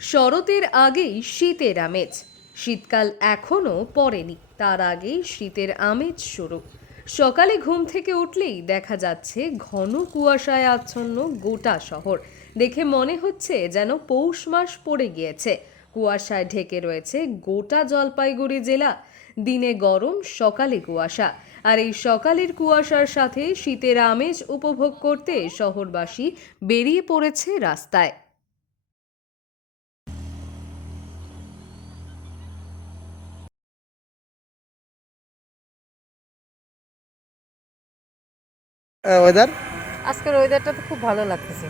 শরতের আগেই শীতের আমেজ। শীতকাল এখনও পড়েনি, তার আগেই শীতের আমেজ শুরু। সকালে ঘুম থেকে উঠলেই দেখা যাচ্ছে ঘন কুয়াশায় আচ্ছন্ন গোটা শহর। দেখে মনে হচ্ছে যেন পৌষ মাস পড়ে গিয়েছে। কুয়াশায় ঢেকে রয়েছে গোটা জলপাইগুড়ি জেলা। দিনে গরম, সকালে কুয়াশা। আর এই সকালের কুয়াশার সাথে শীতের আমেজ উপভোগ করতে শহরবাসী বেরিয়ে পড়েছে রাস্তায়। ওয়েদার আজকের ওয়েদারটা তো খুব ভালো লাগতেছে।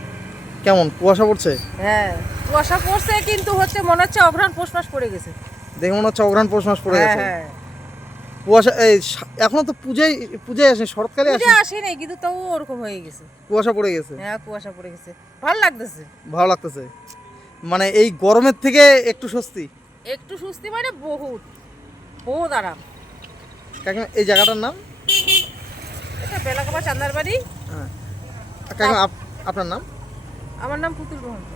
কেমন? কুয়াশা পড়ছে? হ্যাঁ কুয়াশা পড়ছে কিন্তু হচ্ছে মনে হচ্ছে অঘ্রাণ পৌষ মাস পড়ে গেছে। দেখে মনে হচ্ছে অগ্রহণ পৌষ মাস পড়ে হ্যাঁ গেছে। হ্যাঁ। কুয়াশা এই এখনও তো পূজায় পূজায় আসেনি শরৎকালে আসে আসে নাই কিন্তু তাও ওরকম হয়ে গেছে। কুয়াশা পড়ে গেছে? হ্যাঁ কুয়াশা পড়ে গেছে। ভালো লাগতেছে। ভালো লাগতেছে। মানে এই গরমের থেকে একটু স্বস্তি? একটু স্বস্তি মানে বহুত বহুত আরাম। কাকিমা এই জায়গাটার নাম? চান্দার বাড়ি হ্যাঁ আপ- আপনার নাম? আমার নাম পুতুল মহন্ত।